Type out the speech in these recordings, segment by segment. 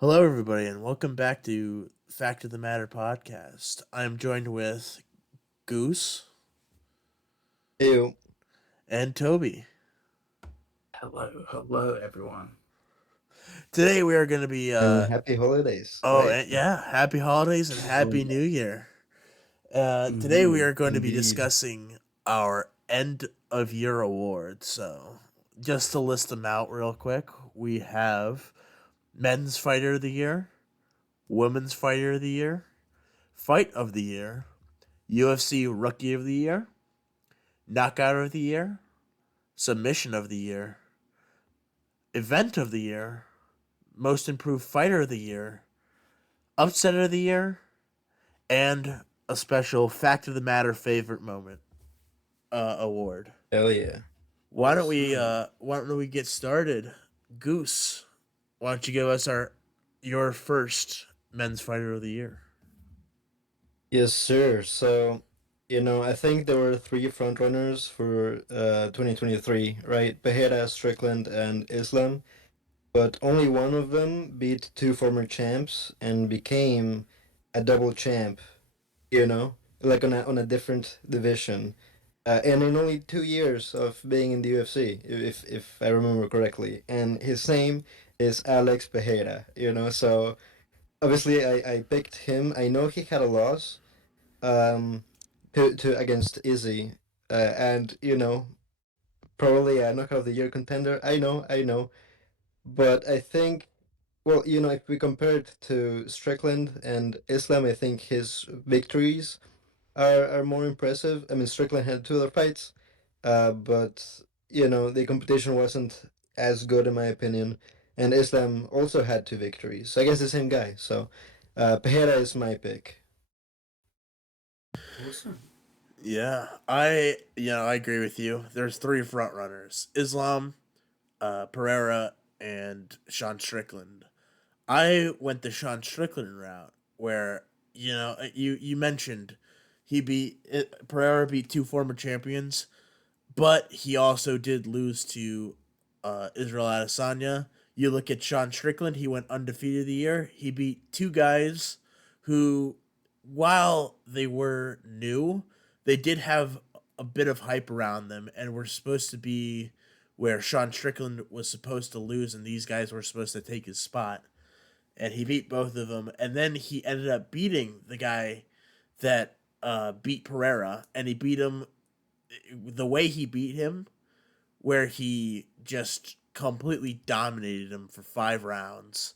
Hello, everybody, and welcome back to Fact of the Matter podcast. I'm joined with Goose Ew. and Toby. Hello, everyone. Today we are going to be, And happy holidays, oh, right? and yeah, happy holidays and Oh happy yeah. New Year. Today we Mm-hmm. are going to be Indeed. discussing our end of year awards. So, just to list them out real quick, we have Men's Fighter of the Year, Women's Fighter of the Year, Fight of the Year, UFC Rookie of the Year, Knockout of the Year, Submission of the Year, Event of the Year, Most Improved Fighter of the Year, Upset of the Year, and a special Fact of the Matter Favorite Moment award. Hell yeah. Why don't we get started? Goose, why don't you give us your first Men's Fighter of the Year? Yes, sir. I think there were three frontrunners for 2023, right? Behera, Strickland, and Islam, but only one of them beat two former champs and became a double champ, like on a different division. And in only 2 years of being in the UFC, if I remember correctly. And his name is Alex Behera, so obviously I picked him. I know he had a loss um to against Izzy, and probably a knockout of the year contender. I know, but I think, well, if we compare it to Strickland and Islam, I think his victories are more impressive. I mean, Strickland had two other fights, but the competition wasn't as good in my opinion. And Islam also had two victories. So I guess the same guy. So Pereira is my pick. Awesome. Yeah, I agree with you. There's three front runners: Islam, Pereira, and Sean Strickland. I went the Sean Strickland route, where you mentioned Pereira beat two former champions, but he also did lose to Israel Adesanya. You look at Sean Strickland; he went undefeated the year. He beat two guys who, while they were new, they did have a bit of hype around them, and were supposed to be where Sean Strickland was supposed to lose, and these guys were supposed to take his spot, and he beat both of them. And then he ended up beating the guy that beat Pereira, and he beat him the way he beat him, where he just completely dominated him for 5 rounds.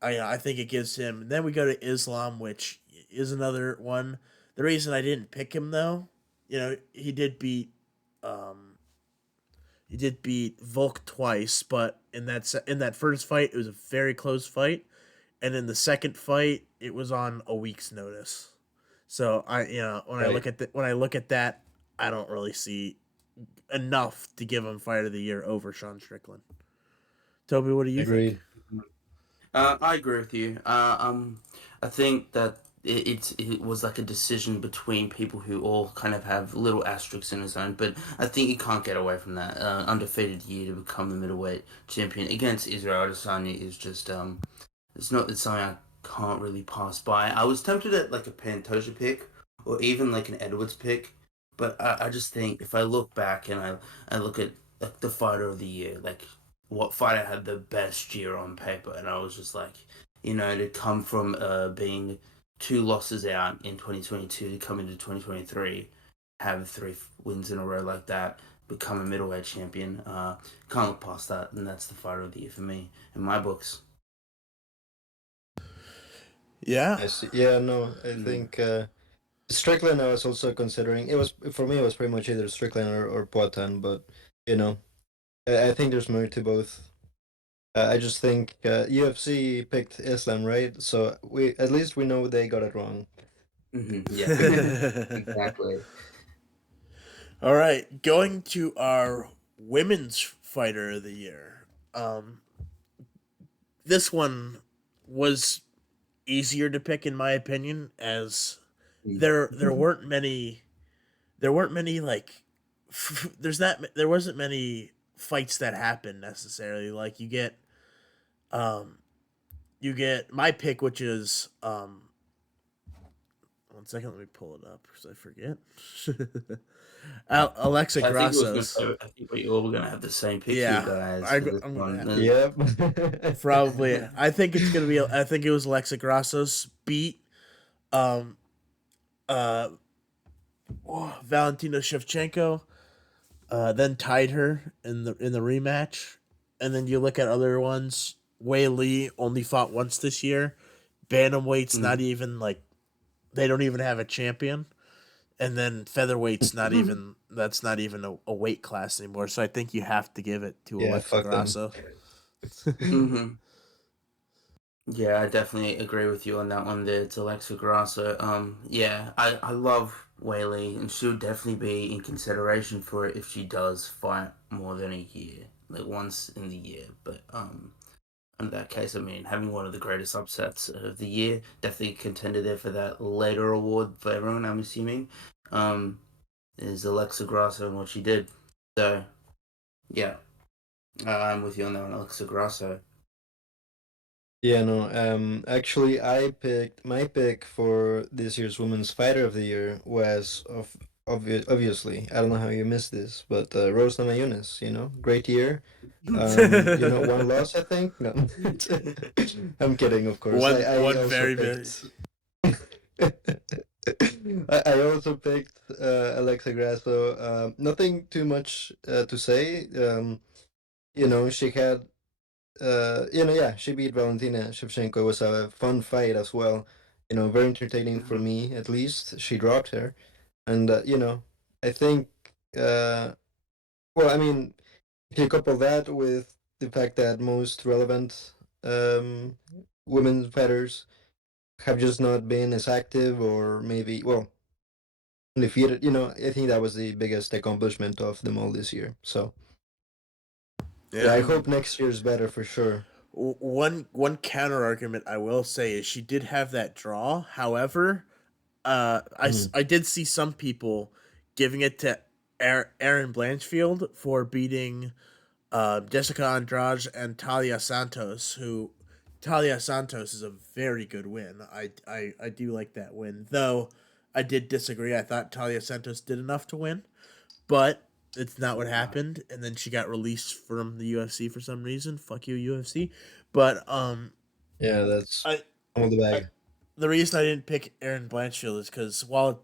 I think it gives him. Then we go to Islam, which is another one. The reason I didn't pick him though, um, he did beat Volk twice, but in that first fight, it was a very close fight, and in the second fight, it was on a week's notice. So when I Right. look at that, I don't really see enough to give him Fight of the Year over Sean Strickland. Toby, what do you think? Agreed. I agree with you. I think that it was like a decision between people who all kind of have little asterisks in his own, but I think you can't get away from that. Undefeated year to become the middleweight champion against Israel Adesanya is just it's something I can't really pass by. I was tempted at like a Pantoja pick or even like an Edwards pick, but I just think if I look back and I look at like the fighter of the year, like what fighter had the best year on paper, and I was just like, to come from being two losses out in 2022 to come into 2023, have three wins in a row like that, become a middleweight champion. Can't look past that, and that's the fighter of the year for me in my books. Yeah, I see. Yeah, no, I Mm. think Strickland I was also considering. It was, for me, it was pretty much either Strickland or Poatan, but you know, I think there's merit to both. I just think UFC picked Islam, right? So we at least we know they got it wrong. Yeah, exactly. All right, going to our women's fighter of the year. This one was easier to pick in my opinion, as there Mm. weren't many there weren't many like there wasn't many fights that happened necessarily. Like you get um you get my pick, which is 1 second, let me pull it up because I forget. Alexa I think it was gonna. Grassos. I think we all were gonna have the same pick here, Yeah, guys, for this I'm one. Yep. probably. I think it's gonna be. I think it was Alexa Grassos beat um uh Valentina Shevchenko, then tied her in the rematch, and then you look at other ones. Wei Lee only fought once this year. Bantamweight's not Mm. even like they don't even have a champion, and then featherweight's not even that's not even a weight class anymore. So I think you have to give it to Yeah, Alexa fuck them. Grasso. Mm-hmm. Yeah, I definitely agree with you on that one there. It's Alexa Grasso. Yeah, I love Whaley, and she'll definitely be in consideration for it if she does fight more than a year, like once in the year. But in that case, I mean, having one of the greatest upsets of the year, definitely a contender there for that later award for everyone. I'm assuming, um, is Alexa Grasso and what she did. So yeah, I'm with you on that one, Alexa Grasso. Yeah, no. Actually, I picked my pick for this year's Women's Fighter of the Year was obviously, I don't know how you missed this, but Rose Namajunas. Great year. One loss, I think. No, I'm kidding, of course. I one I one also very very picked. I also picked Alexa Grasso. Nothing too much to say. She had yeah, she beat Valentina Shevchenko. It was a fun fight as well. Very entertaining for Mhm. me, at least. She dropped her. And, I think, uh, well, I mean, if you couple that with the fact that most relevant um, women fighters have just not been as active or maybe, well, defeated, I think that was the biggest accomplishment of them all this year. So, yeah, yeah. I hope next year's better for sure. One counter argument I will say is she did have that draw. However, Mhm. I did see some people giving it to Aaron Blanchfield for beating Jessica Andrade and Talia Santos, who Talia Santos is a very good win. I do like that win, though I did disagree. I thought Talia Santos did enough to win, but it's not what happened. And then she got released from the UFC for some reason. Fuck you, UFC. But Yeah, that's I, all the I bag. the reason I didn't pick Aaron Blanchfield is because while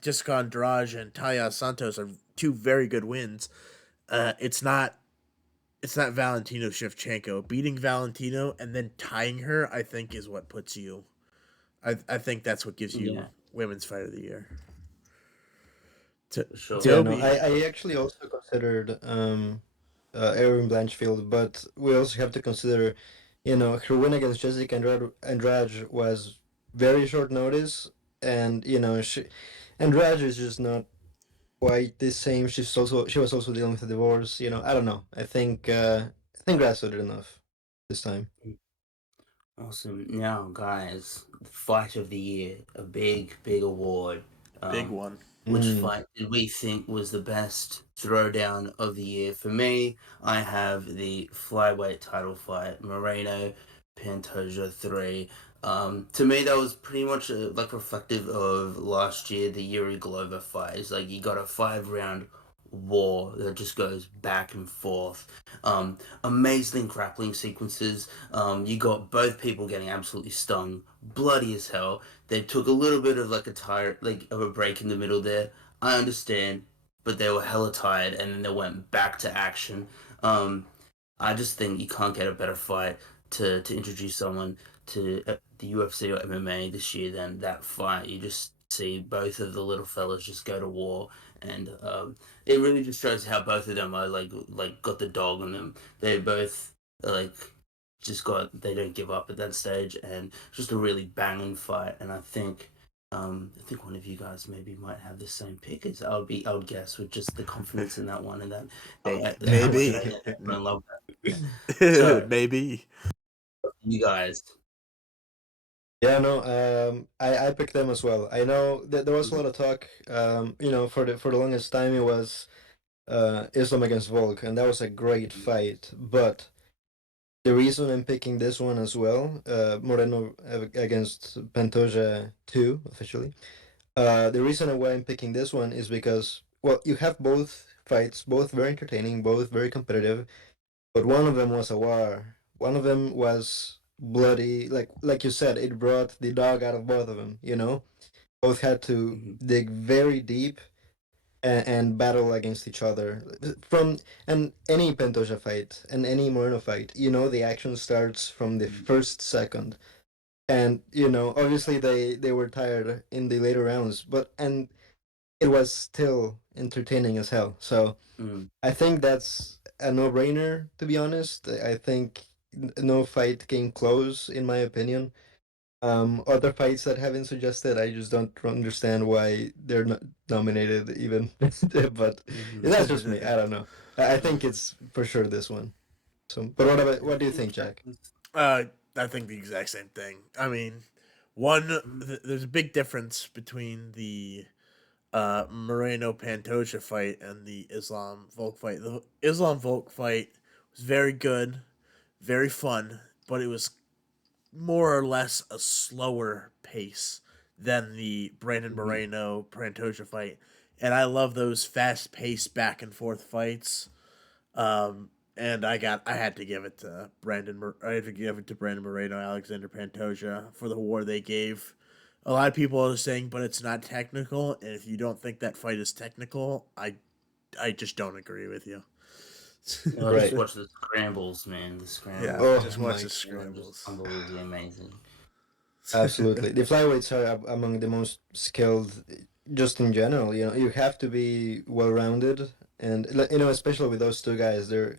Jessica Andrade and Talia Santos are two very good wins, it's not Valentino Shevchenko. Beating Valentino and then tying her, I think, is what puts you. I think that's what gives you Yeah, Women's Fight of the Year. for sure. Yeah, no, Toby, I actually also considered Erin Blanchfield, but we also have to consider, her win against Jessica Andrade was very short notice, and Andrade is just not quite the same. She was also dealing with a divorce. I don't know. I think Grasso did enough this time. Awesome. Now, guys, fight of the year, a big, big award. big Um, one. which Mm. fight did we think was the best throwdown of the year? For me, I have the flyweight title fight, Moreno Pantoja 3. To me, that was pretty much like reflective of last year, the Yuri Glover fight. It's like you got a 5 round war that just goes back and forth. Amazing grappling sequences. You got both people getting absolutely stung, bloody as hell. They took a little bit of like a tire, like of a break in the middle there. I understand, but they were hella tired, and then they went back to action. Um, I just think you can't get a better fight to introduce someone to the UFC or MMA this year than that fight. You just see both of the little fellas just go to war, and it really just shows how both of them are like got the dog on them. They both like just got they don't give up at that stage, and just a really banging fight. And I think one of you guys maybe might have the same pick as I would guess with just the confidence in that one and that how much Maybe. everyone loved that. So Maybe. you guys, Yeah, no, I picked them as well. I know that there was a lot of talk. For the longest time it was Islam against Volk, and that was a great fight. But the reason I'm picking this one as well, Moreno against Pantoja 2 officially. The reason why I'm picking this one is because, well, you have both fights, both very entertaining, both very competitive, but one of them was a war. One of them was bloody, like you said, it brought the dog out of both of them. Both had to Mm-hmm. dig very deep and battle against each other. From and any Pantoja fight and any Moreno fight, the action starts from the first second. And obviously they were tired in the later rounds, but and it was still entertaining as hell. So Mm. I think that's a no-brainer, to be honest. I think no fight came close, in my opinion. Other fights that have been suggested, I just don't understand why they're not nominated even. But Mm-hmm. that's just me. I don't know. I think it's for sure this one. So, but what do you think, Jack? Uh, I think the exact same thing. I mean, there's a big difference between the Moreno Pantoja fight and the Islam Volk fight. The Islam Volk fight was very good, very fun, but it was more or less a slower pace than the Brandon Mm-hmm. Moreno Pantoja fight. And I love those fast paced back and forth fights. And I had to give it to I had to give it to Brandon Moreno, Alexander Pantoja for the war they gave. A lot of people are saying, but it's not technical, and if you don't think that fight is technical, I just don't agree with you. Oh, just Right. watch the scrambles, man. The Yeah, scrambles Oh just watch the my, are just scrambles. unbelievably amazing. absolutely. The flyweights are among the most skilled, just in general. You have to be well-rounded, and especially with those two guys, they're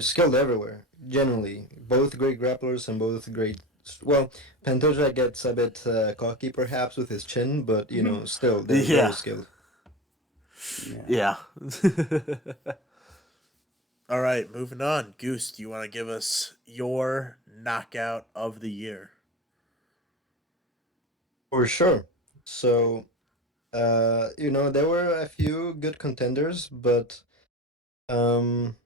skilled everywhere. Generally, both great grapplers and both great. Well, Pantoja gets a bit cocky perhaps with his chin, but still they're very Yeah, skilled. Yeah. yeah. All right, moving on. Goose, do you want to give us your knockout of the year? For sure. So, there were a few good contenders, but um.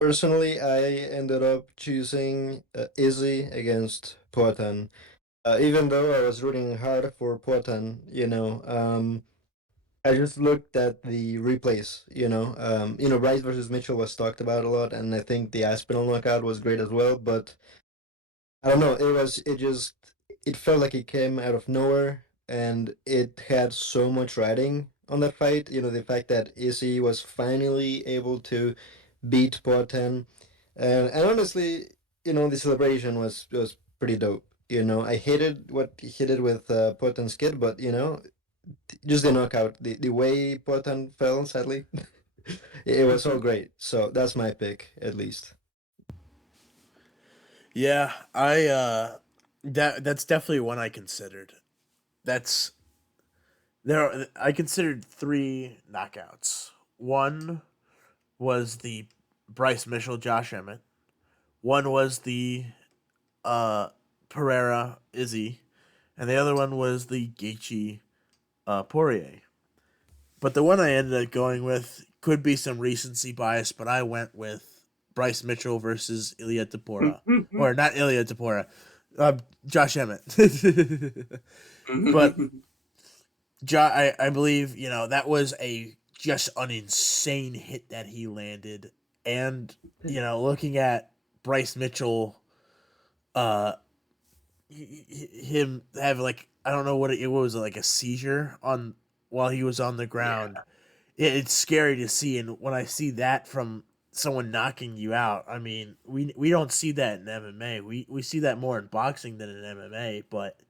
Personally, I ended up choosing Izzy against Poatan. Even though I was rooting hard for Poatan, I just looked at the replays. Rice versus Mitchell was talked about a lot, and I think the Aspinall knockout was great as well. But I don't know, it felt like it came out of nowhere, and it had so much riding on that fight. The fact that Izzy was finally able to beat Poatan. And honestly, the celebration was pretty dope. I hated what he did with Potan's kid, but just the knockout, the way Potan fell, sadly, it was all great. So that's my pick, at least. Yeah, that's definitely one I considered. That's I considered three knockouts. One was the Bryce Mitchell Josh Emmett. One was the uh Pereira Izzy, and the other one was the Gaethje Poirier. But the one I ended up going with could be some recency bias, but I went with Bryce Mitchell versus Ilya Tapora, or not Ilya Tapora, Josh Emmett. But I believe that was a just an insane hit that he landed, and looking at Bryce Mitchell, uh, him have like I don't know what it was, like a seizure on while he was on the Yeah. ground. It's scary to see, and when I see that from someone knocking you out, I mean, we don't see that in MMA. We see that more in boxing than in MMA, but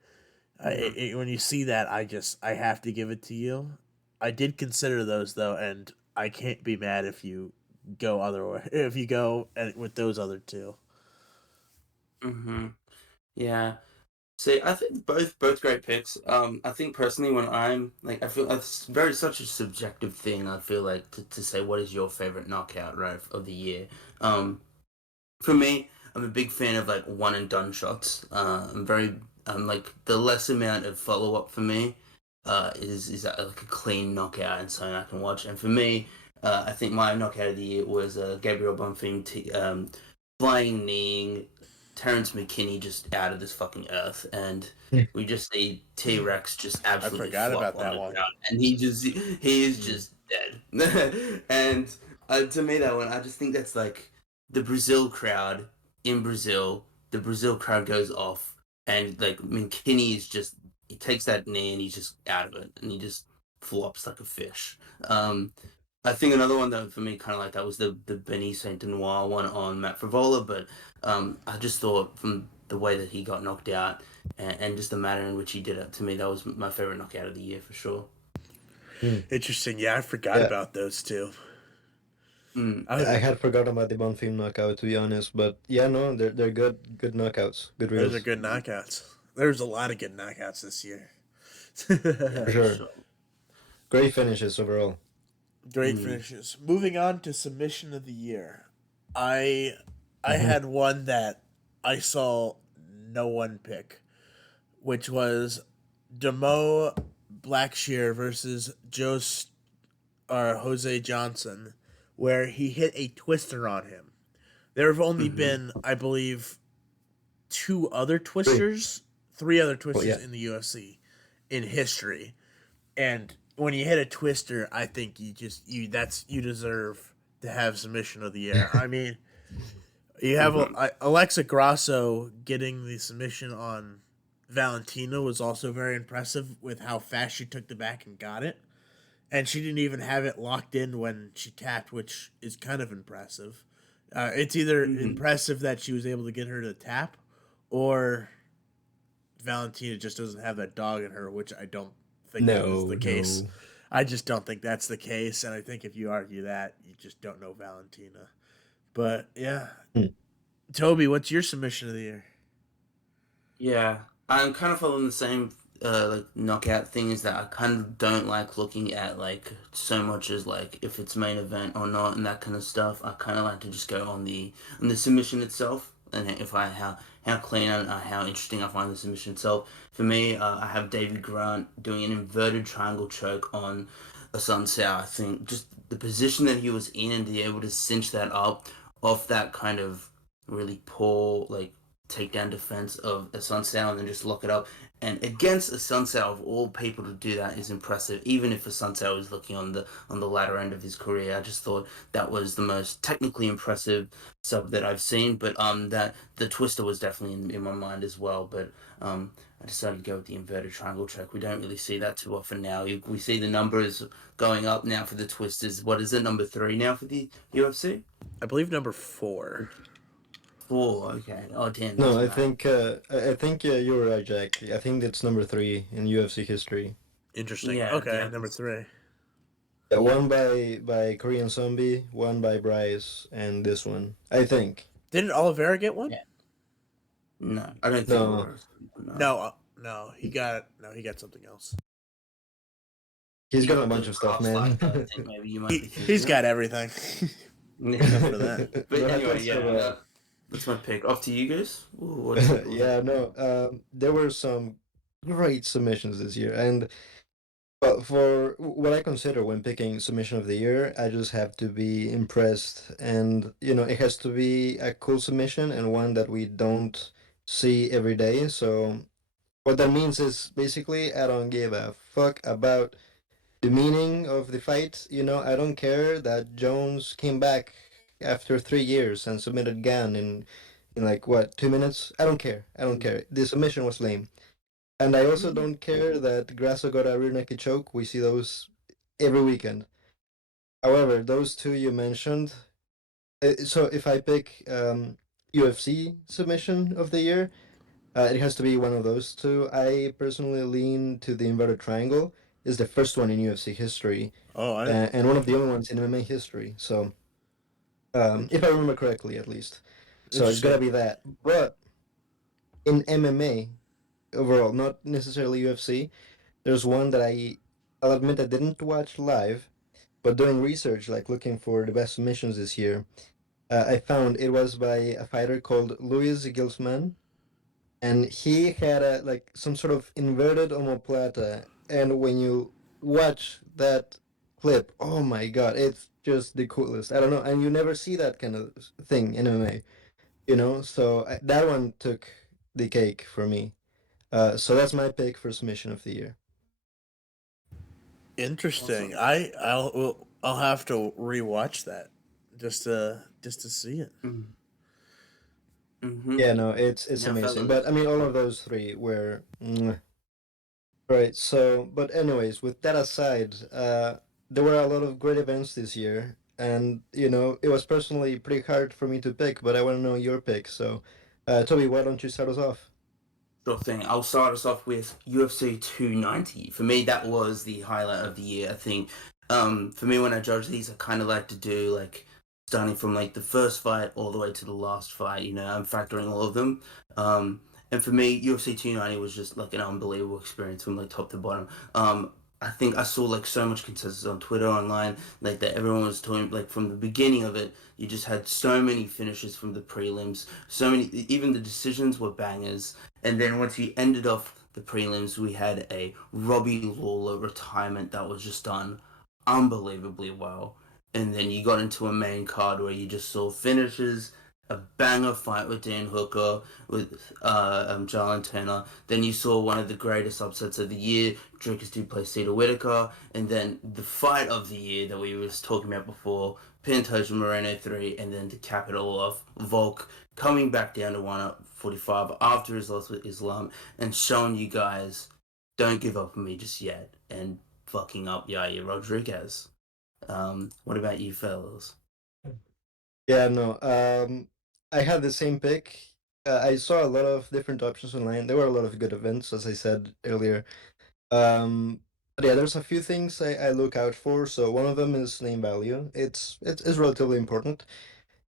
Mm-hmm. when you see that, I have to give it to you. I did consider those though, and I can't be mad if you go other way. If you go with those other two. Mm-hmm. Yeah. See, I think both great picks. I think personally, when I'm like, I feel it's very such a subjective thing. I feel like to say what is your favorite knockout, right, of the year. Um, for me, I'm a big fan of like one and done shots. I'm like the less amount of follow up for me. Is that like a clean knockout and something I can watch. And for me, I think my knockout of the year was Gabriel Bonfim flying kneeing Terrence McKinney just out of this fucking earth, and we just see T Rex just I absolutely forgot flop about on that the one. ground, and he is just dead. And to me, that one, I just think that's like the Brazil crowd in Brazil. The Brazil crowd goes off, and like McKinney is just he takes that knee and he's just out of it, and he just flops like a fish. I think another one that for me kind of like that was the Benny Saint Denis one on Matt Frivola, but I just thought from the way that he got knocked out and just the manner in which he did it, to me that was my favorite knockout of the year for sure. Interesting. Yeah, I forgot Yeah, about those two. Mm. I I was, had forgotten about the Bonfim knockout to be honest, but yeah, no, they're good knockouts, good those are reels good knockouts. There's a lot of good knockouts this year. Yeah, for for sure. sure. Great finishes overall. Great Mm. finishes. Moving on to submission of the year. I I Hmm. had one that I saw no one pick, which was Demo Blackshear versus or Jose Johnson, where he hit a twister on him. There have only Mm-hmm. been, I believe, two other Three. twisters, three other Well, twisters yeah. in the UFC in history. And when you hit a twister, I think you deserve to have submission of the year. I mean, you have Mm-hmm. Alexa Grasso getting the submission on Valentina was also very impressive with how fast she took the back and got it. And she didn't even have it locked in when she tapped, which is kind of impressive. It's either Mm-hmm. impressive that she was able to get her to tap, or Valentina just doesn't have that dog in her, which I don't think that is the No, case. no. I just don't think that's the case, and I think if you argue that, you just don't know Valentina. But yeah, Hmm. Toby, what's your submission of the year? Yeah, I'm kind of following the same like knockout things that I kind of don't like looking at like so much as like if it's main event or not and that kind of stuff. I kind of like to just go on the submission itself and if I how clean and how interesting I find the submission itself. For me, I have David Grant doing an inverted triangle choke on a Sun Sao. I think just the position that he was in and to be able to cinch that up off that kind of really poor like takedown defense of a Sunsao and then just lock it up. And against a Sunsao of all people to do that is impressive. Even if a Sunsao is looking on the latter end of his career, I just thought that was the most technically impressive sub that I've seen. But that the Twister was definitely in my mind as well. But I decided to go with the inverted triangle choke. We don't really see that too often now. We see the numbers going up now for the Twisters. What is it, number 3 now for the UFC? I believe number 4. 4. Okay. Oh damn, No, doesn't matter. I think you're right, Jack. I think it's number three in UFC history. Interesting. Yeah, Okay, yeah, number 3. Yeah, yeah. one by Korean Zombie, one by Bryce, and this one. I think. Didn't Oliveira get one? Yeah. No, I don't think it No, was. No. No, he got something else. he's You got a got bunch the of stuff, Carl man. Slachter, I think maybe you might be He's thinking of. got everything except for that. But But anyway, let's yeah, go back. that's my pick. Off to you guys. Ooh, what Yeah, no. There were some great submissions this year, and but for what I consider when picking submission of the year, I just have to be impressed, and it has to be a cool submission and one that we don't see every day. So what that means is basically I don't give a fuck about the meaning of the fight. I don't care that Jones came back after 3 years and submitted Gan in like what 2 minutes. I don't care. I don't care. The submission was lame, and I also don't care that Grasso got a rear naked choke. We see those every weekend. However, those two you mentioned. So if I pick UFC submission of the year, it has to be one of those two. I personally lean to the inverted triangle. Is the first one in UFC history, Oh, I and one of the only ones in MMA history. So, if I remember correctly, at least. So it's gotta interesting. be that. But in MMA overall, not necessarily UFC, there's one that I'll admit I didn't watch live, but doing research, like looking for the best submissions this year, I found it was by a fighter called Luis Gilsman, and he had like some sort of inverted omoplata. And when you watch that clip, oh my god, it's just the coolest. I don't know, and you never see that kind of thing in MMA. So that one took the cake for me. So that's my pick for submission of the year. Interesting. Awesome. I'll have to rewatch that just to see it. Mm-hmm. Yeah, no, it's Now, amazing. But fellas. I mean, all of those three were right. So, but anyways, with that aside, there were a lot of great events this year, and it was personally pretty hard for me to pick. But I want to know your pick. So, Toby, why don't you start us off? Sure thing. I'll start us off with UFC 290. For me, that was the highlight of the year. I think, for me, when I judge these, I kind of like to do like starting from like the first fight all the way to the last fight. I'm factoring all of them. And for me, UFC 290 was just like an unbelievable experience from like top to bottom. I think I saw like so much consensus on Twitter, online, like that everyone was talking like from the beginning of it. You just had so many finishes from the prelims, so many, even the decisions were bangers. And then once we ended off the prelims, we had a Robbie Lawler retirement that was just done unbelievably well. And then you got into a main card where you just saw finishes, a banger fight with Dan Hooker, with Jalen Turner. Then you saw one of the greatest upsets of the year, Dricus Du Plessis Whitaker. And then the fight of the year that we were talking about before, Pantoja Moreno 3, and then to cap it all off, Volk coming back down to 145 after his loss with Islam and showing you guys don't give up on me just yet and fucking up Yair Rodriguez. What about you, fellas? Yeah, no. I had the same pick. I saw a lot of different options online. There were a lot of good events, as I said earlier. But yeah, there's a few things I look out for. So one of them is name value. It's relatively important.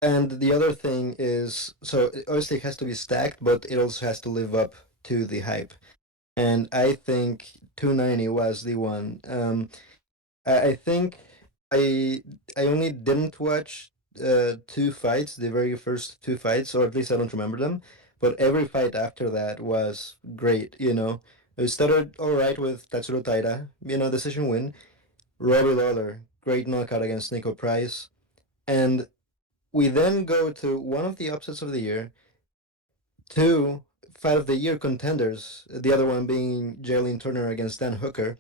And the other thing is, so obviously it has to be stacked, but it also has to live up to the hype. And I think 290 was the one. I think I I only didn't watch two fights, the very first two fights, or at least I don't remember them. But every fight after that was great. It started all right with Tatsuro Taira, decision win. Robbie Lawler, great knockout against Nico Price. And we then go to one of the upsets of the year, two fight of the year contenders, the other one being Jalen Turner against Dan Hooker.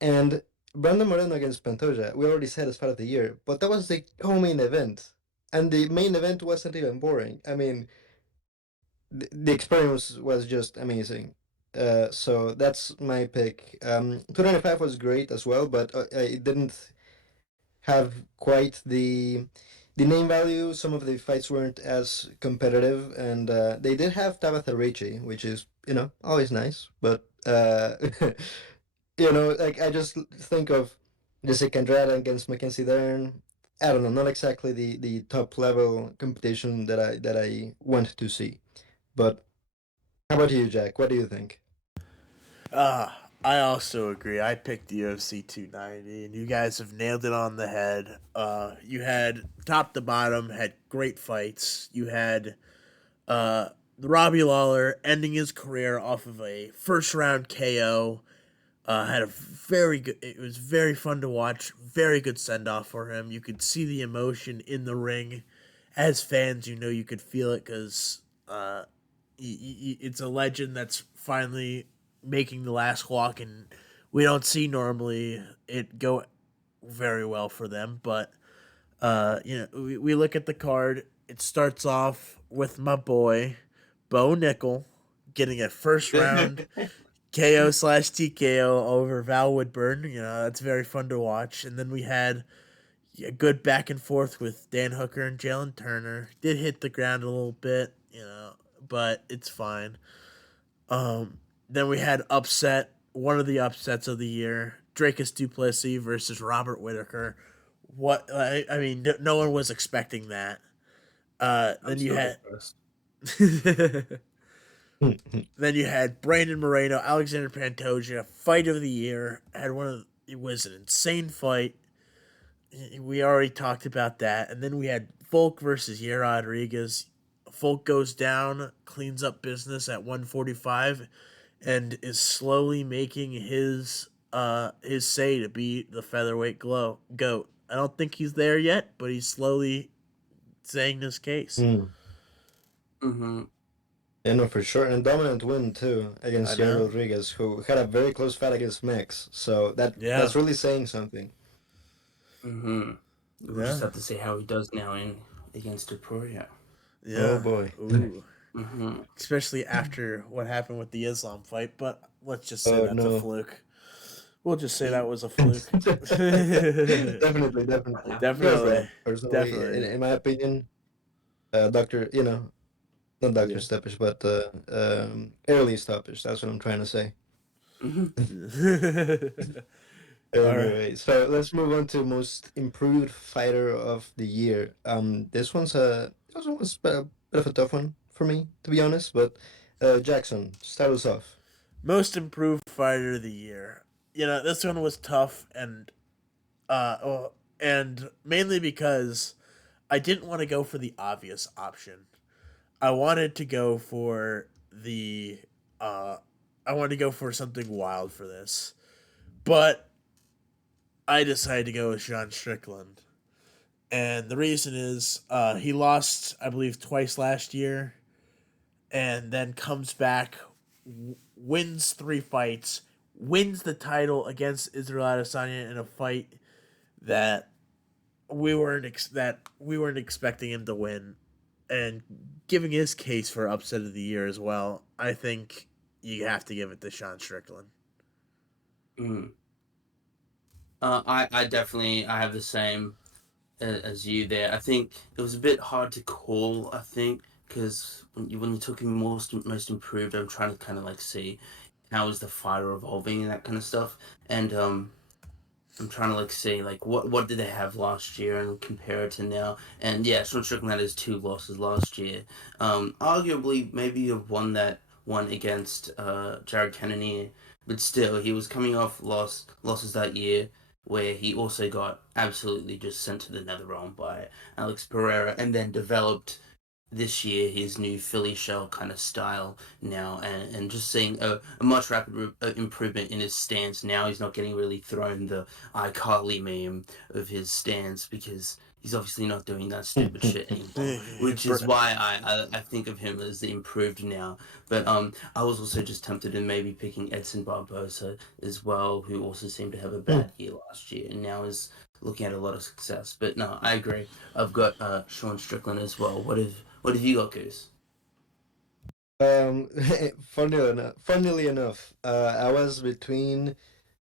And Brandon Moreno against Pantoja, we already said as part of the year, but that was the co-main event. And the main event wasn't even boring. I mean, the experience was just amazing. So that's my pick. 295 was great as well, but it didn't have quite the name value. Some of the fights weren't as competitive, and they did have Tabitha Ricci, which is always nice. But like I just think of Jessica Andrade against Mackenzie Dern. I don't know, not exactly the top level competition that I want to see. But how about you, Jack? What do you think? I also agree. I picked the UFC 290, and you guys have nailed it on the head. You had top to bottom, had great fights. You had uh, Robbie Lawler ending his career off of a first round KO. Had a very good. It was very fun to watch. Very good send off for him. You could see the emotion in the ring. As fans, you could feel it because it's a legend that's finally making the last walk, and we don't see normally it go very well for them. But we look at the card. It starts off with my boy Bo Nickel getting a first round KO/TKO over Val Woodburn. That's very fun to watch. And then we had a good back and forth with Dan Hooker and Jalen Turner. Did hit the ground a little bit, but it's fine. Then we had one of the upsets of the year, Dracus Du Plessis versus Robert Whitaker. What I mean, no one was expecting that. I'm Then you still had depressed. then you had Brandon Moreno, Alexander Pantoja, fight of the year. It was an insane fight. We already talked about that. And then we had Volk versus Yair Rodriguez. Volk goes down, cleans up business at 145, and is slowly making his say to be the featherweight goat. I don't think he's there yet, but he's slowly saying his case. Mm. Mm-hmm. Yeah, no, for sure. And dominant win too I against Yair know. Rodriguez, who had a very close fight against Max. So Yeah. that's really saying something. Mm-hmm. We'll just Yeah. have to see how he does now in against Topuria. Oh Yeah. boy. Ooh. Mm-hmm. Especially after what happened with the Islam fight, but let's just say Oh that's a no. fluke. We'll just say that was a fluke. Definitely, definitely. Feels Definitely. that personally, Definitely. in my opinion, Doctor, not Doctor Yeah. Steppage, but early stoppage. That's what I'm trying to say. Mm-hmm. All right. Anyway, so let's move on to most improved fighter of the year. This one was a bit of a tough one for me, to be honest. But Jackson, start us off. Most improved fighter of the year. This one was tough and mainly because I didn't want to go for the obvious option. I wanted to go for the uh I wanted to go for something wild for this. But I decided to go with Sean Strickland. And the reason is he lost, I believe, twice last year and then comes back, wins 3 fights, wins the title against Israel Adesanya in a fight that we weren't expecting him to win, and giving his case for upset of the year as well. I think you have to give it to Sean Strickland. Mm. I definitely I have the same as you there. I think it was a bit hard to call. I think because when you're talking most improved, I'm trying to kind of like see how is the fighter evolving and that kind of stuff. And I'm trying to like see like what did they have last year and compare it to now. And yeah, Sean Strickland had his 2 losses last year. Arguably, maybe you've won that one against Jared Cannonier, but still, he was coming off losses that year where he also got absolutely just sent to the nether realm by Alex Pereira, and then developed this year his new Philly shell kind of style now, and just seeing a much rapid improvement in his stance. Now he's not getting really thrown the iCarly meme of his stance because he's obviously not doing that stupid shit anymore, which is why I think of him as the improved now. But I was also just tempted in maybe picking Edson Barbosa as well, who also seemed to have a bad year last year and now is looking at a lot of success. But no, I agree. I've got Sean Strickland as well. What have you got, Goose? Um, funnily enough, I was between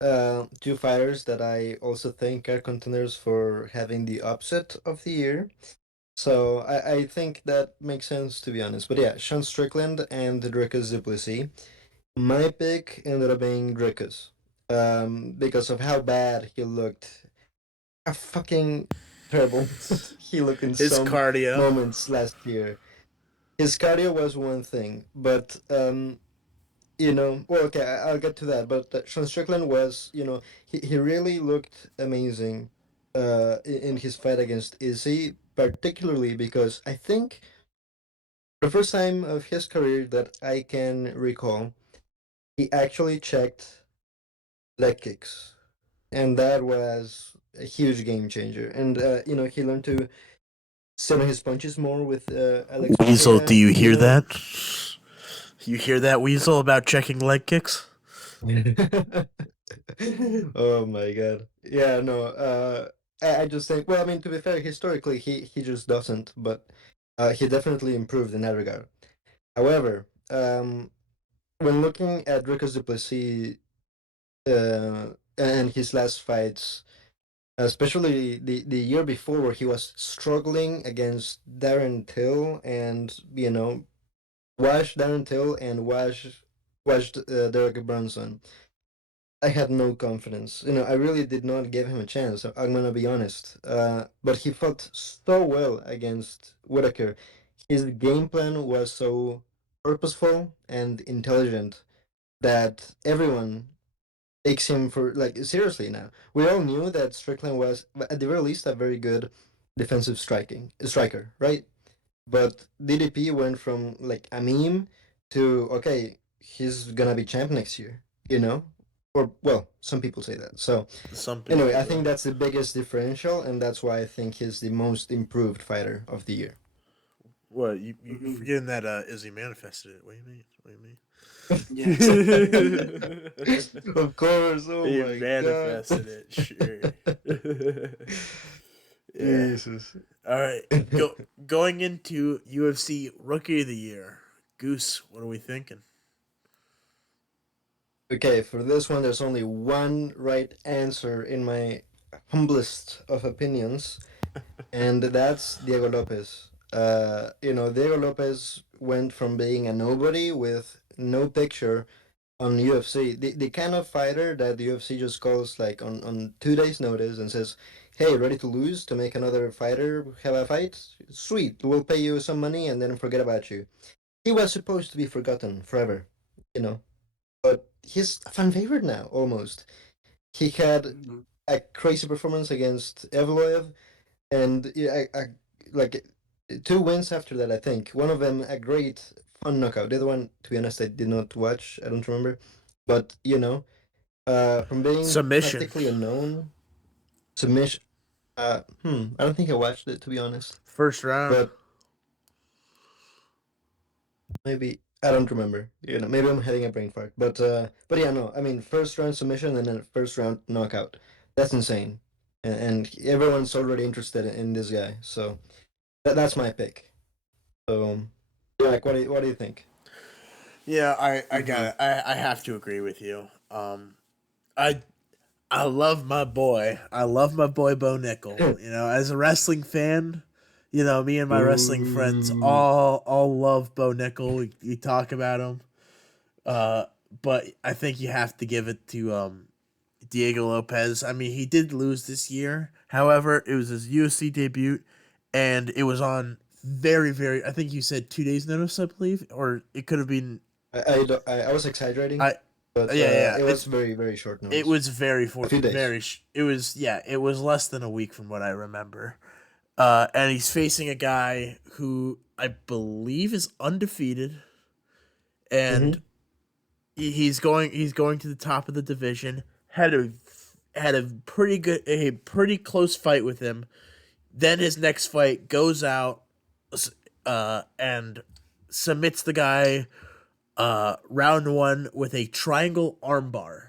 two fighters that I also think are contenders for having the upset of the year. So I think that makes sense, to be honest. But yeah, Sean Strickland and Dricus Du Plessis. My pick ended up being Dricus, because of how bad he looked. How fucking terrible he looked in His some cardio. moments last year. His cardio was one thing, but well, okay, I'll get to that. But Sean Strickland was, he really looked amazing in his fight against Izzy, particularly because I think the first time of his career that I can recall, he actually checked leg kicks, and that was a huge game changer. And he learned to center his punches more with Alex Weasel, do Pereira. you hear that? You hear that, Weasel, about checking leg kicks? Oh my god. Yeah, no. I just think. Well, I mean, to be fair, historically, he just doesn't. But he definitely improved in that regard. However, when looking at Dricus Du Plessis and his last fights, especially the year before, where he was struggling against Darren Till, and washed Darren Till and washed Derek Brunson. I had no confidence. I really did not give him a chance. I'm gonna be honest. But he fought so well against Whitaker. His game plan was so purposeful and intelligent that everyone takes him for, like, seriously now. We all knew that Strickland was, at the very least, a very good defensive striker, right? But DDP went from like a meme to, okay, he's gonna be champ next year, you know? Or, well, some people say that. So Some anyway, people I do. think that's the biggest differential, and that's why I think he's the most improved fighter of the year. What you Mhm. forgetting that Izzy manifested it? What do you mean? What do you mean? Yeah. Of course. Oh He my god. manifested it, sure. Yeah. Jesus. All right. Going into UFC Rookie of the Year. Goose, what are we thinking? Okay, for this one, there's only one right answer in my humblest of opinions, and that's Diego Lopez. Diego Lopez went from being a nobody with no picture on UFC, the kind of fighter that the UFC just calls like on 2 days notice and says, "Hey, ready to lose to make another fighter have a fight? Sweet, we'll pay you some money and then forget about you." He was supposed to be forgotten forever, you know, but he's a fan favorite now almost. He had Mhm. a crazy performance against Evloev, and yeah, like 2 wins after that. I think one of them a great fun knockout. The other one, to be honest, I did not watch. I don't remember, but from being Submission. practically unknown, submission. I don't think I watched it, to be honest, First round. but maybe I don't remember. Maybe I'm having a brain fart. But yeah, no. I mean, first round submission and then first round knockout. That's insane, and everyone's already interested in this guy. So that's my pick. So, yeah, like, what do you think? Yeah, I got Mhm. it. I have to agree with you. I I love my boy. I love my boy Bo Nickel. As a wrestling fan, me and my wrestling friends Ooh. all love Bo Nickel. We talk about him. Uh, but I think you have to give it to Diego Lopez. I mean, he did lose this year. However, it was his UFC debut, and it was on very, very. I think you said 2 days notice, I believe, or it could have been. I was exaggerating, I but yeah, it was it's very very short it notice. was very A for few days. very. It was it was less than a week from what I remember. And he's facing a guy who I believe is undefeated, and Mm-hmm. he's going to the top of the division. Had a pretty close fight with him. Then his next fight goes out, and submits the guy round one with a triangle armbar,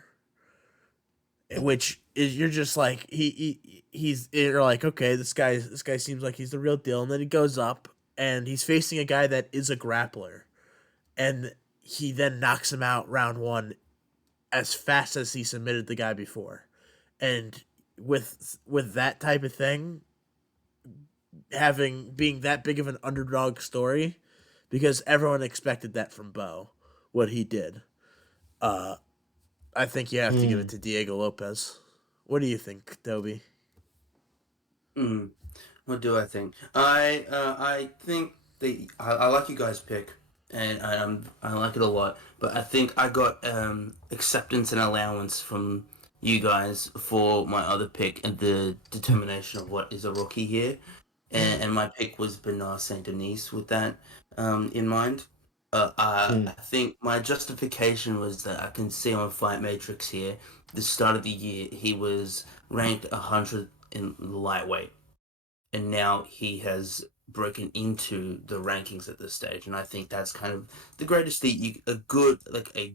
which is you're just like you're like, okay, this guy seems like he's the real deal, and then he goes up and he's facing a guy that is a grappler, and he then knocks him out round one as fast as he submitted the guy before. And with that type of thing, having being that big of an underdog story, because everyone expected that from Bo, what he did. Uh, I think you have to give it Mm. to Diego Lopez. What do you think, Toby? Mm. What do I think? I think I like you guys' pick, and I like it a lot. But I think I got acceptance and allowance from you guys for my other pick and the determination of what is a rookie here, and my pick was Bernard Saint Denis with that in mind. I Mm. think my justification was that I can see on Fight Matrix here, the start of the year he was ranked 100 in lightweight, and now he has broken into the rankings at this stage, and I think that's kind of the greatest thing a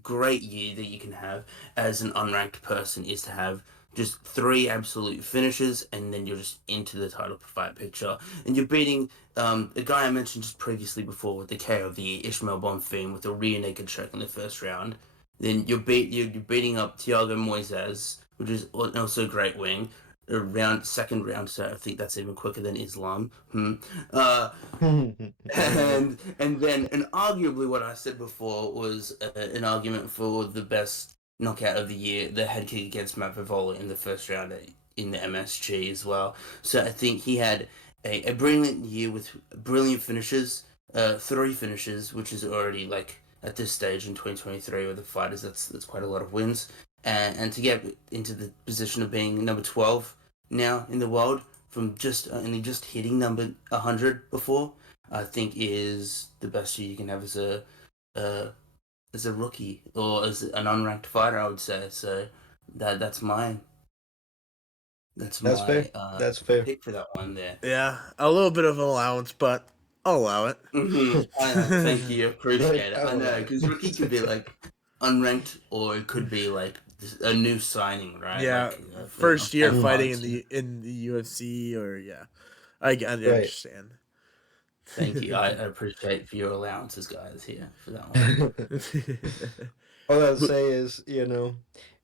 great year that you can have as an unranked person is to have just three absolute finishes, and then you're just into the title fight picture, and you're beating a guy I mentioned just previously before with the KO of the year, Ishmael Bonfim, with a rear naked choke in the first round. Then you're beating up Thiago Moises, which is also a great wing, second round, so I think that's even quicker than Islam. Uh, and then arguably what I said before was an argument for the best knockout of the year, the head kick against Matt Vivola in the first round in the MSG as well. So I think he had a brilliant year with brilliant finishes, three finishes, which is already like at this stage in 2023 with the fighters, that's quite a lot of wins. And to get into the position of being number 12 now in the world from just only just hitting number 100 before, I think is the best year you can have uh, as a rookie or as an unranked fighter. I would say so. That's my that's That's my fair. That's fair. pick for that one there. Yeah, a little bit of an allowance, but I'll allow it. I know. Thank you. Right, Appreciate it. I I'll know allow because rookie could be it. like unranked, or it could be like a new signing, right? Yeah, Like a first year F1 fighting Mm, in the UFC, or yeah, I right. understand. Thank you. I appreciate for your allowances, guys, here for that one. All I'll But say is,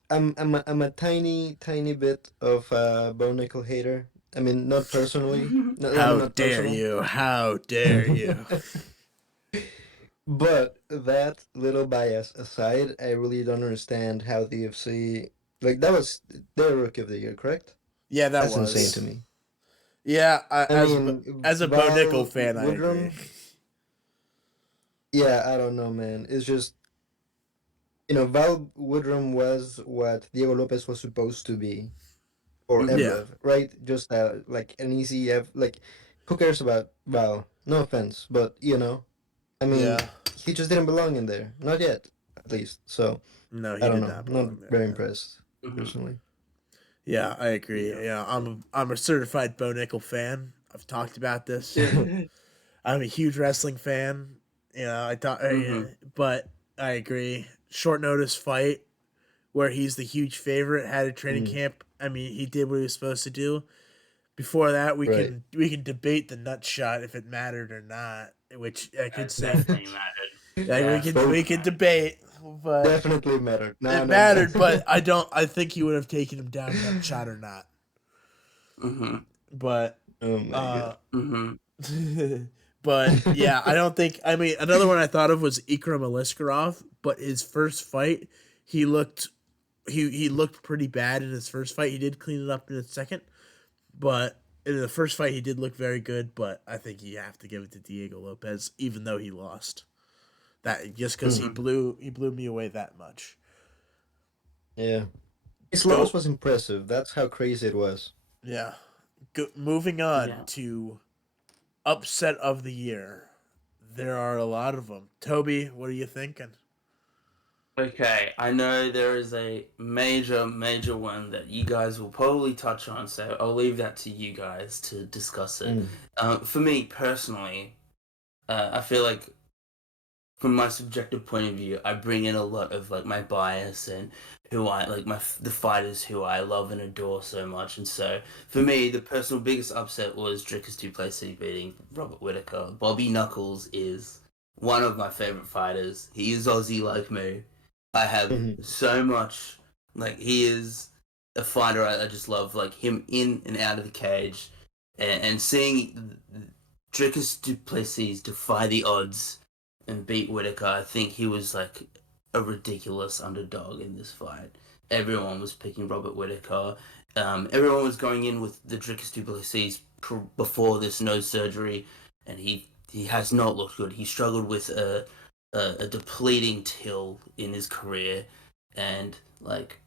I'm a tiny, tiny bit of a Bo Nickel hater. I mean, not personally. No, I mean, how not dare personal. you? How dare you? But that little bias aside, I really don't understand how the UFC, like, that was their rookie of the year, correct? Yeah, that That's insane to was. me. Yeah, I mean, as a Bo Nickel Val fan, I agree. Woodrum, yeah, I don't know, man. It's just, Val Woodrum was what Diego Lopez was supposed to be, or Hmm. Yeah, Evlev, right? Just like an easy like, who cares about Val? No offense, but I yeah. mean, he just didn't belong in there, not yet, at least. So No, I he don't did know, not not belong there. very Yeah. impressed Hmm. personally. Yeah, I agree. Yeah. Yeah, I'm a certified Bo Nickel fan. I've talked about this. I'm a huge wrestling fan. You know, Hmm. but I agree. Short notice fight where he's the huge favorite had a training Mm, camp. I mean, he did what he was supposed to do. Before that, right. we can debate the nut shot if it mattered or not, which I could It say definitely mattered. like we Both Definitely could mattered. debate, but definitely mattered. No, it no, no. mattered. But I don't. I think he would have taken him down nut shot or not. Hmm. But Oh my uh, god. Hmm. but yeah, I don't think. I mean, another one I thought of was Ikram Aliskerov, but his first fight, he looked he looked pretty bad in his first fight. He did clean it up in his second, but in the first fight he did look very good. But I think you have to give it to Diego Lopez, even though he lost. That just because Hmm, he blew me away that much. yeah. His loss So was impressive. That's how crazy it was. Yeah. Moving on yeah. to upset of the year. There are a lot of them. Toby, what are you thinking? Okay, I know there is a major, major one that you guys will probably touch on, so I'll leave that to you guys to discuss it. Mm, For me personally, I feel like from my subjective point of view, I bring in a lot of like my bias and who I like the fighters who I love and adore so much. And so for me, the personal biggest upset was Dricus Du Plessis beating Robert Whitaker. Bobby Knuckles is one of my favorite fighters. He is Aussie like me. I have mhm. so much like he is a fighter I just love like him in and out of the cage and seeing Dricus Du Plessis defy the odds and beat Whitaker, I think he was like a ridiculous underdog in this fight. Everyone was picking Robert Whitaker. Everyone was going in with the Dricus Du Plessis before this nose surgery, and he has not looked good. He struggled with a depleting till in his career, and like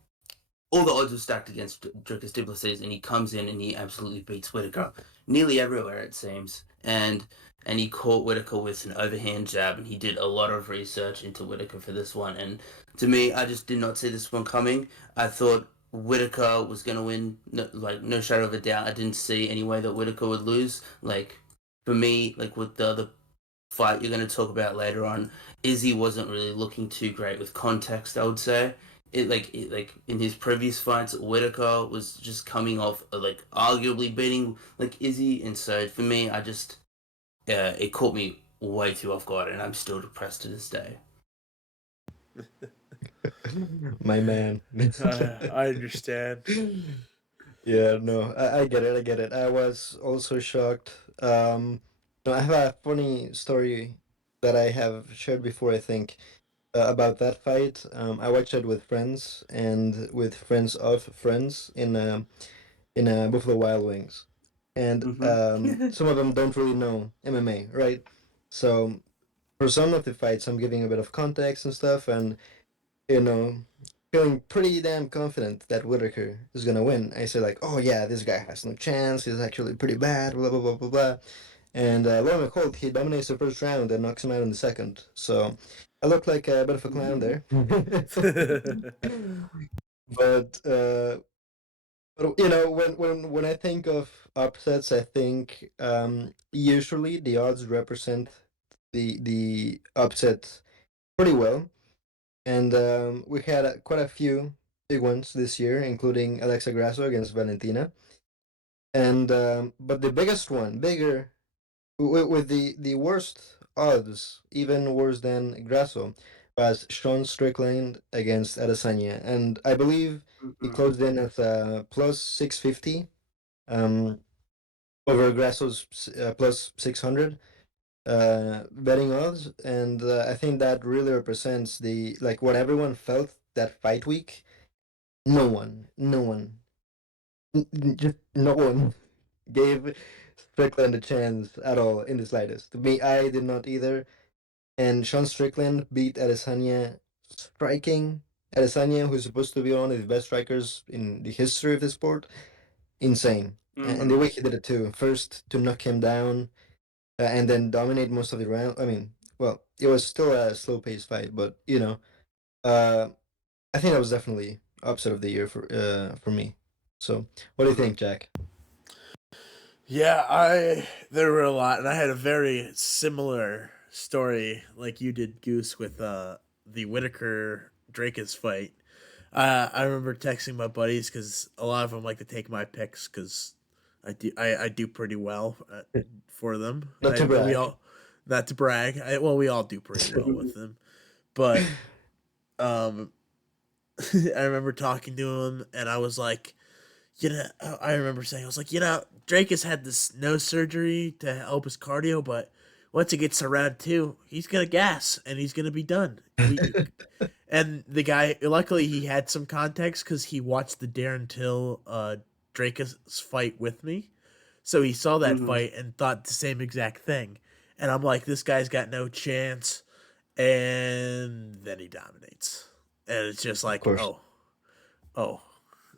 all the odds were stacked against Dricus Du Plessis, and he comes in and he absolutely beats Whitaker nearly everywhere it seems, and he caught Whitaker with an overhand jab, and he did a lot of research into Whitaker for this one, and to me, I just did not see this one coming. I thought Whitaker was gonna win, no, like no shadow of a doubt. I didn't see any way that Whitaker would lose. Like for me, like with the other fight you're going to talk about later on, Izzy wasn't really looking too great with context. I would say like in his previous fights, Whitaker was just coming off like arguably beating like Izzy, and so for me, I just it caught me way too off guard, and I'm still depressed to this day. My man. I understand. Yeah, no, I get it. I get it. I was also shocked. No, I have a funny story that I have shared before, I think, about that fight. I watched it with friends and with friends of friends in Buffalo Wild Wings, and Mm-hmm. some of them don't really know MMA, right? So for some of the fights, I'm giving a bit of context and stuff, and you know, feeling pretty damn confident that Whitaker is gonna win. I say like, oh yeah, this guy has no chance. He's actually pretty bad. Blah blah blah blah blah. And lo and behold, he dominates the first round and knocks him out in the second. So I look like a bit of a clown there. But But when I think of upsets, I think usually the odds represent the upset pretty well, and we had quite a few big ones this year, including Alexa Grasso against Valentina, and but the biggest one, bigger with the worst odds, even worse than Grasso, was Sean Strickland against Adesanya, and I believe he Mm-hmm. closed in at plus 650. Um, over Grasso's plus 600 betting odds, and I think that really represents the like what everyone felt that fight week. Just no one gave Strickland a chance at all in the slightest. To me, I did not either. And Sean Strickland beat Adesanya striking. Adesanya, who's supposed to be one of the best strikers in the history of the sport, insane. And the Mm-hmm. way he did it too. First to knock him down, and then dominate most of the round. I mean, well, it was still a slow paced fight, but uh, I think that was definitely upset of the year for me. So, what do you Mm-hmm. think, Jack? Yeah, I there were a lot, and I had a very similar story like you did, Goose, with the Whitaker Drakus fight. I remember texting my buddies because a lot of them like to take my picks because I do pretty well for them. Not to We brag. all, not to brag. Well, we all do pretty well with them, but um, I remember talking to him, and I was like, I remember saying, I was like, Drake has had this nose surgery to help his cardio, but once he gets to round two, he's gonna gas and he's gonna be done. And the guy, luckily, he had some context because he watched the Darren Till Drakus fight with me, so he saw that Mm-hmm. fight and thought the same exact thing. And I'm like, this guy's got no chance, and then he dominates, and it's just Of like, course. oh,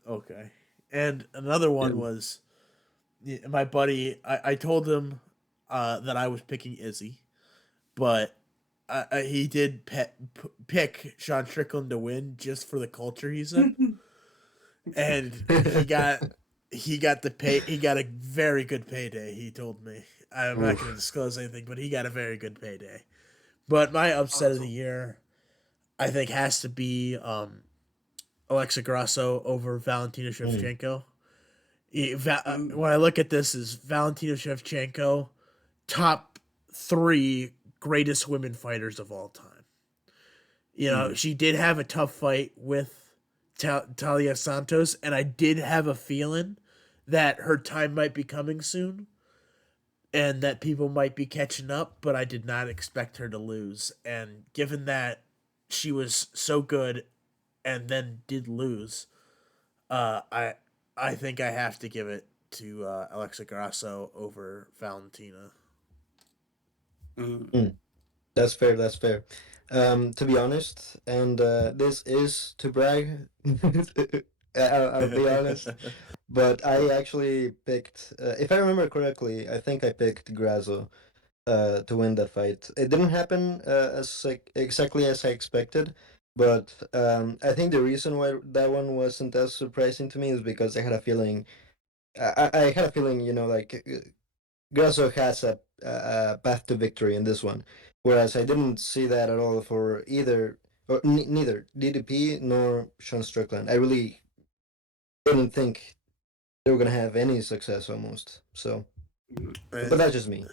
okay. And another Yeah. one was my buddy. I told him that I was picking Izzy, but he did pick Sean Strickland to win just for the culture. He said, and he got the pay. He got a very good payday. He told me. I'm not going to Oof. disclose anything, but he got a very good payday. But my upset of the Awesome. year, I think, has to be Alexa Grasso over Valentina Mm. Shevchenko. Mm-hmm. When I look at this, is Valentina Shevchenko top three greatest women fighters of all time. She did have a tough fight with Talia Santos, and I did have a feeling that her time might be coming soon and that people might be catching up, but I did not expect her to lose. And given that she was so good and then did lose, uh, I I think I have to give it to Alexa Grasso over Valentina. Mm-hmm. Mm. That's fair. That's fair. To be honest, and this is to brag. I'll be honest, but I actually picked. If I remember correctly, I think I picked Grasso to win that fight. It didn't happen exactly as I expected, but I think the reason why that one wasn't as surprising to me is because I had a feeling. I had a feeling, like Grasso has a path to victory in this one, whereas I didn't see that at all for either, or neither DDP nor Sean Strickland. I really didn't think they were gonna have any success almost. So, but And that's just me.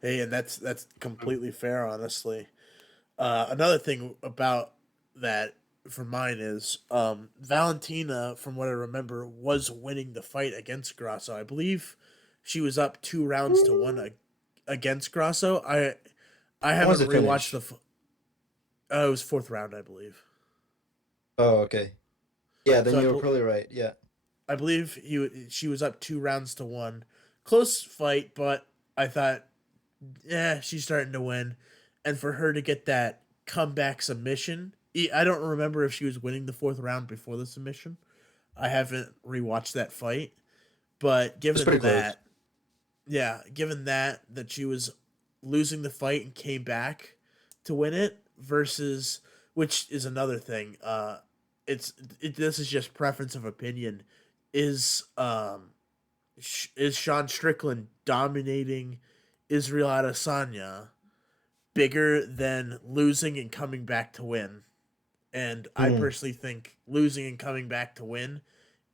hey, and that's completely fair, honestly. Another thing about that for mine is Valentina, from what I remember, was winning the fight against Grasso. I believe she was up 2 rounds to one against Grasso. I What was haven't the rewatched finish? it was fourth round, I believe. Oh, okay. Yeah, then So you were probably right. Yeah, I believe she was up 2 rounds to one. Close fight, but I thought, yeah, she's starting to win. And for her to get that comeback submission, I don't remember if she was winning the fourth round before the submission. I haven't rewatched that fight, but it's pretty given close. that, yeah, given that she was losing the fight and came back to win it versus, which is another thing. It's this is just preference of opinion. is is Sean Strickland dominating Israel Adesanya bigger than losing and coming back to win? And I Hmm. personally think losing and coming back to win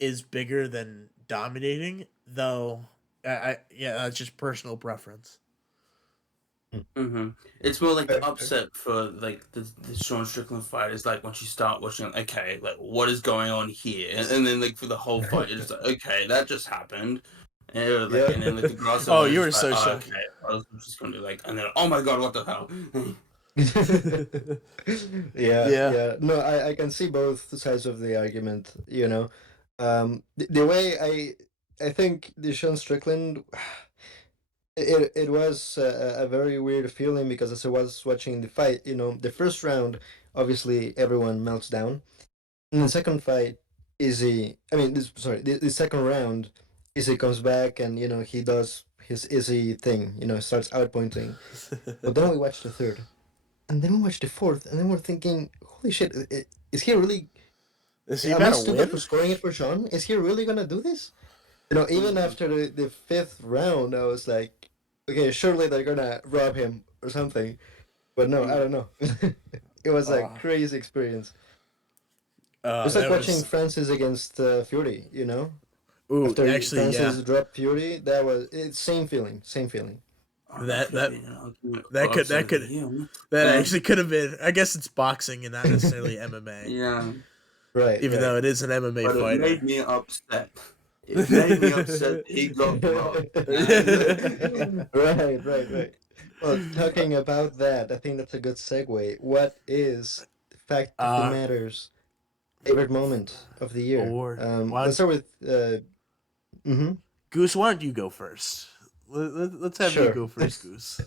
is bigger than dominating, though. Yeah, that's just personal preference. Mm-hmm. It's more like the Fair. upset for like the Sean Strickland fight is like once you start watching, okay, like what is going on here, and then like for the whole fight, it's like okay, that just happened, and like Yeah. and then like the grass Oh, one is you just were like so oh, shocked. okay, I was just gonna be like, and then oh my god, what the hell? Yeah, Yeah. yeah. No, I can see both sides of the argument, you know. The way I think the Sean Strickland, it was a very weird feeling because as I was watching the fight, you know, the first round, obviously everyone melts down. In the second fight, Izzy, I mean, sorry, the second round, Izzy comes back and, you know, he does his Izzy thing, you know, starts outpointing. But then we watch the third. And then we watched the fourth, and then we're thinking, holy shit, is he really? Is he Am about I to stupid for win? scoring it for Sean? Is he really gonna do this? You know, even Mhm. after the fifth round, I was like, okay, surely they're gonna rob him or something. But no, I Mhm. don't know. It was a uh, crazy experience. It was like that watching was. Francis against Fury. You know, Ooh, after actually, yeah. Francis dropped Fury, that was it's same feeling, same feeling. Oh, that That could have that been an argument that for could upset that of the could year. that And actually could have been. I guess it's boxing and not necessarily MMA, yeah, Right, even right. though it is an MMA but it made fighter. me upset. It made me upset that he got robbed. And Right, right, right. Well, talking about that, I think that's a good segue. What is the fact of the uh, matter's favorite moment of the year? Award. Why Let's don't start with mm-hmm. Goose? Why don't you go first? Let's have you Sure. go first, Goose.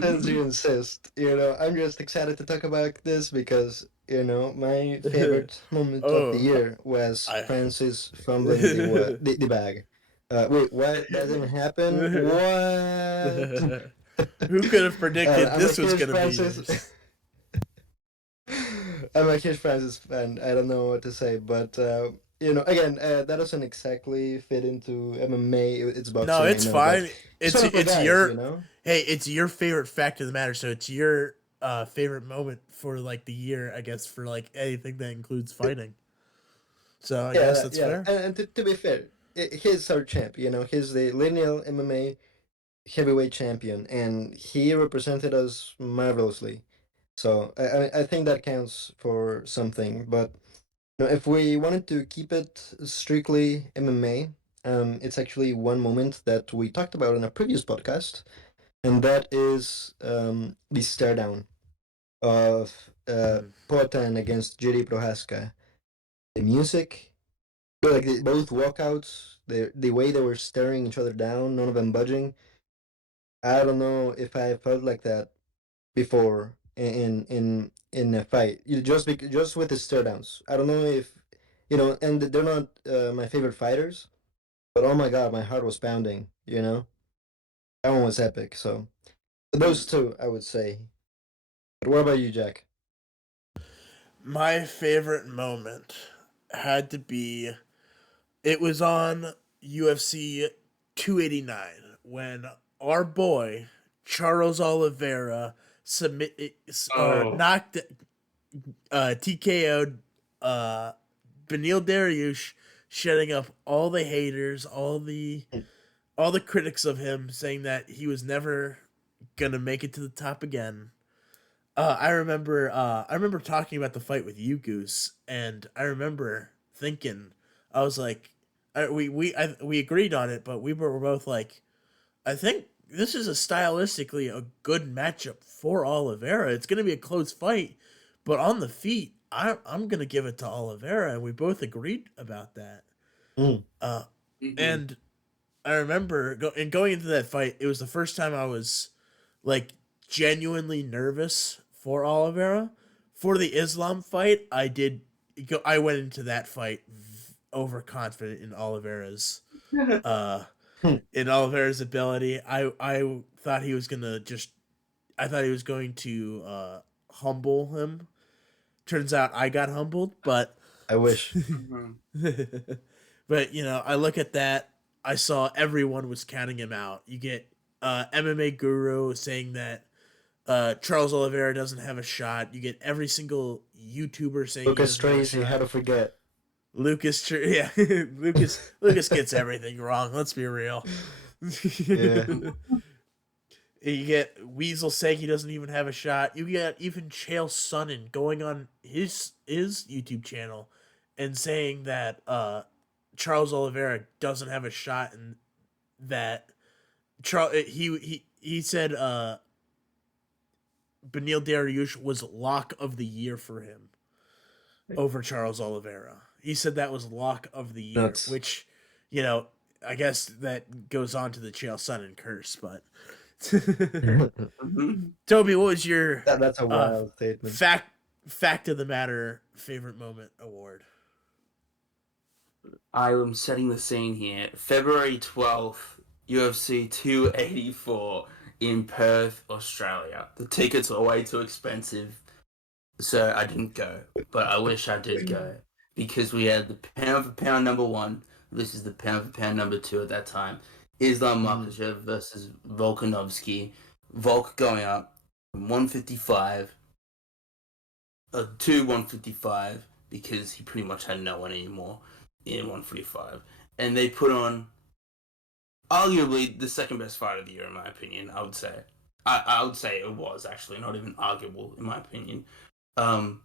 Since you insist, you know, I'm just excited to talk about this because, you know, my favorite moment of the Oh, year was I. Francis fumbling the bag. Wait, what? That didn't happen? What? Who could have predicted I'm a this was huge gonna be Francis. yours? I'm a huge Francis fan. I don't know what to say, but you know, again, that doesn't exactly fit into MMA. It's No, boxing, I it's know, but fine. it's one of my It's guys. You your know. hey, it's your favorite fact of the matter. So it's your favorite moment for like the year, I guess, for like anything that includes fighting. So I Yeah, guess that's yeah. fair. And to be fair, he's our champ. You know, he's the lineal MMA heavyweight champion, and he represented us marvelously. So I think that counts for something. But you know, if we wanted to keep it strictly MMA, it's actually one moment that we talked about in a previous podcast, and that is the stare down of Mm. Poatan against JD Prohaska. The music, but like both walkouts, the way they were staring each other down, none of them budging. I don't know if I felt like that before in a fight. Just with the stare downs. I don't know if you know, and they're not my favorite fighters, but oh my god, my heart was pounding. You know, that one was epic. So those two, I would say. But what about you, Jack? My favorite moment had to be it was on UFC 289 when our boy Charles Oliveira submit or oh, knocked TKO'd Benil Dariush, shutting up all the haters, all the critics of him, saying that he was never gonna make it to the top again. I remember talking about the fight with you, Goose, and I remember thinking, I was like, we agreed on it, but we were both like, I think this is a stylistically a good matchup for Oliveira. It's gonna be a close fight, but on the feet, I'm gonna give it to Oliveira, and we both agreed about that. Mm. Uh, mhm. and I remember going into that fight. It was the first time I was like genuinely nervous for Oliveira. For the Islam fight, I went into that fight overconfident uh in Oliveira's ability. I thought he was gonna just I thought he was going to humble him. Turns out I got humbled, but I wish. Mhm. But I look at that. I saw everyone was counting him out. You get MMA Guru saying that Charles Oliveira doesn't have a shot. You get every single YouTuber saying he Lucas doesn't have a Tracy, how shot. to forget? Yeah, Lucas gets everything wrong. Let's be real. Yeah. You get Weasel saying he doesn't even have a shot. You get even Chael Sonnen going on his YouTube channel and saying that Charles Oliveira doesn't have a shot, and that he said Beneil Dariush was lock of the year for him over Charles Oliveira. He said that was lock of the year, Nuts. which I guess that goes on to the Chael Sonnen curse, but. Mhm. Toby, what was your That's a wild statement. fact of the matter favorite moment award? I am setting the scene here. February 12th, UFC 284 in Perth, Australia. The tickets are way too expensive, so I didn't go. But I wish I did go because we had the pound for pound number one. This is the pound for pound number two at that time. Islam Makhachev versus Volkanovski. Volk going up from 155 to 155 because he pretty much had no one anymore in 145. And they put on arguably the second best fight of the year, in my opinion, I would say. I would say it was actually not even arguable, in my opinion. Um,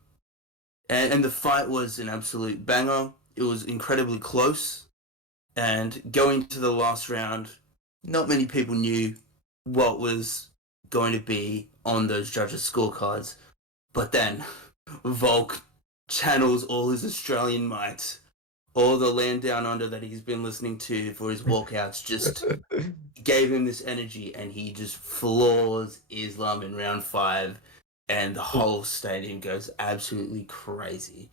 and the fight was an absolute banger. It was incredibly close. And going to the last round, not many people knew what was going to be on those judges' scorecards. But then Volk channels all his Australian might, all the land down under that he's been listening to for his walkouts, just gave him this energy, and he just floors Islam in round 5, and the whole stadium goes absolutely crazy.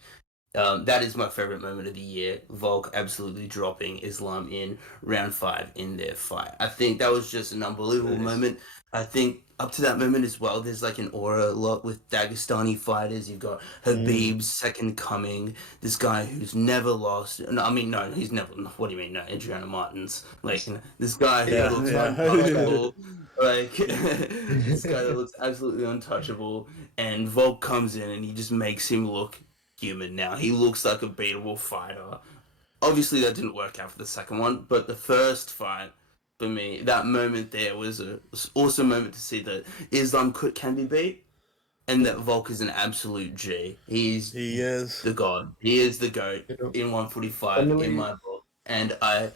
That is my favorite moment of the year. Volk absolutely dropping Islam in round 5 in their fight. I think that was just an unbelievable moment. I think up to that moment as well, there's like an aura a lot with Dagestani fighters. You've got Habib's second coming, this guy who's never lost. No, I mean, no, he's never. What do you mean? No, Adriano Martins. Like this guy who Yeah, looks yeah. untouchable. Like this guy that looks absolutely untouchable, and Volk comes in and he just makes him look human now. He looks like a beatable fighter. Obviously, that didn't work out for the second one, but the first fight, for me, that moment there was an awesome moment to see that Islam can be beat, and that Volk is an absolute G. He's He is. the god. He is the goat You know, in 145 in funnily, my book, and I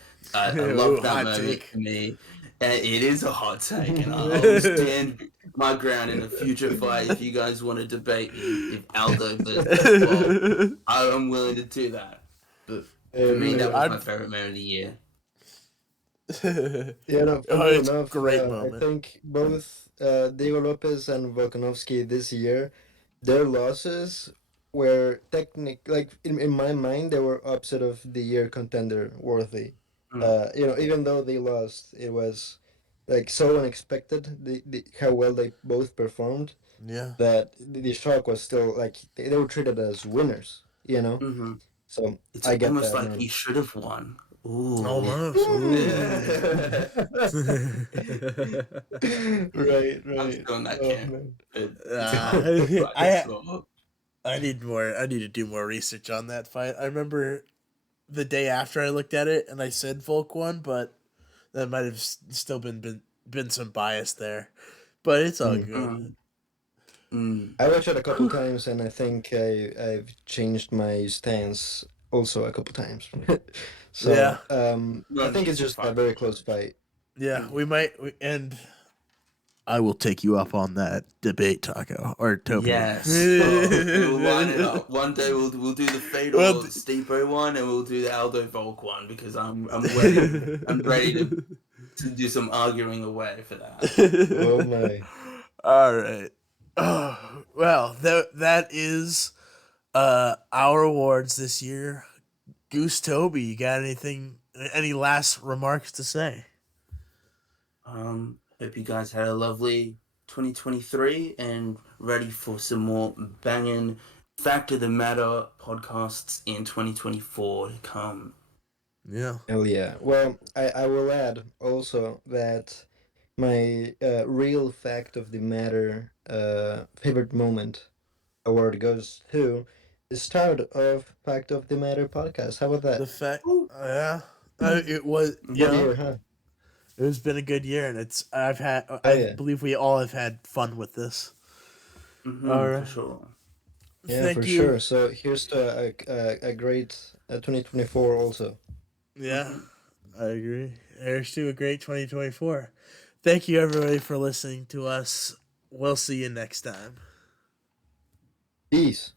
Ooh, love that hot moment take. for me. And it is a hot take, and I'll stand my ground in a future fight if you guys want to debate me. If Aldo versus Volk, I am willing to do that. But for me, that was my I'd. favorite moment of the year. yeah, no, Oh, funnily it's a enough, great I moment. think both Diego Lopez and Volkanovski this year, their losses were like in my mind, they were upset of the year contender worthy. Mm. Even though they lost, it was like so unexpected how well they both performed Yeah. that the shock was still like they were treated as winners, you know? Hmm. So It's I get almost that, like man. he should have won. Ooh. Almost. Ooh. Right, I'm right. still in that Oh camp. man. It's hard. But it's I all. I need more. I need to do more research on that fight. I remember the day after I looked at it and I said Volk won, but that might have still been some bias there. But it's all Mm. good. Mm, mm. I watched it a couple times, and I think I've changed my stance also a couple times. Yeah. So Not I an think it's easy just a fight. very close fight. Yeah, and I will take you up on that debate, Taco or Toby. Yes. Oh, and we'll line it up. One day we'll do the well, Fedor Stipe one, and we'll do the Aldo Volk one because I'm ready. I'm ready to do some arguing away for that. Oh my. All right. Oh, well, that is our awards this year. Goose Toby, you got any last remarks to say? Hope you guys had a lovely 2023 and ready for some more banging Fact of the Matter podcasts in 2024 to come. Yeah. Hell yeah. Well, I will add also that my real fact of the matter favorite moment award goes to the start of Fact of the Matter podcast. How about The that? fact, Ooh. yeah, it was, you Good Mm-hmm. know, year, huh? it has been a good year, and Oh I yeah. believe we all have had fun with this. All Mm-hmm. For right. sure. Yeah, for Thank you. sure. So here's to a great 2024 also. Yeah, Mm-hmm. I agree. Here's to a great 2024. Thank you, everybody, for listening to us. We'll see you next time. Peace.